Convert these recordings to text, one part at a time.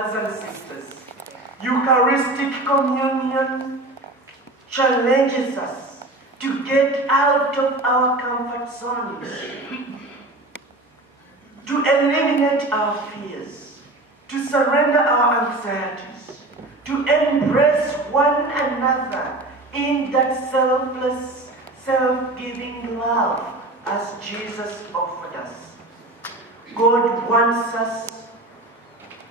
Brothers and sisters, Eucharistic communion challenges us to get out of our comfort zones, to eliminate our fears, to surrender our anxieties, to embrace one another in that selfless, self-giving love as Jesus offered us. God wants us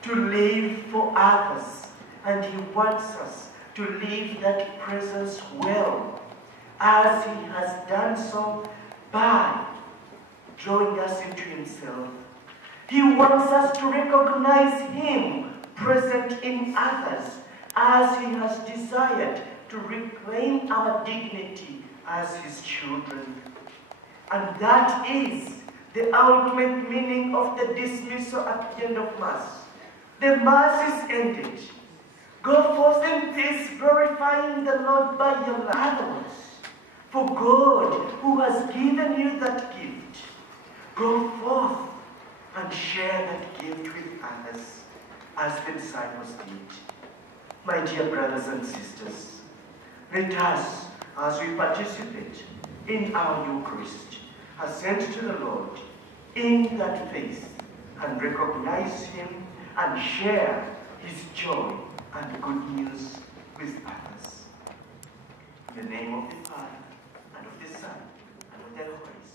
to live for others, and He wants us to live that presence well, as He has done so by drawing us into Himself. He wants us to recognize Him present in others, as He has desired to reclaim our dignity as His children. And that is the ultimate meaning of the dismissal at the end of Mass. The Mass is ended. Go forth in peace, glorifying the Lord by your lives. For God, who has given you that gift, go forth and share that gift with others, as the disciples did. My dear brothers and sisters, let us, as we participate in our Eucharist, assent to the Lord in that faith and recognize Him and share His joy and good news with others. In the name of the Father, and of the Son, and of the Holy Spirit.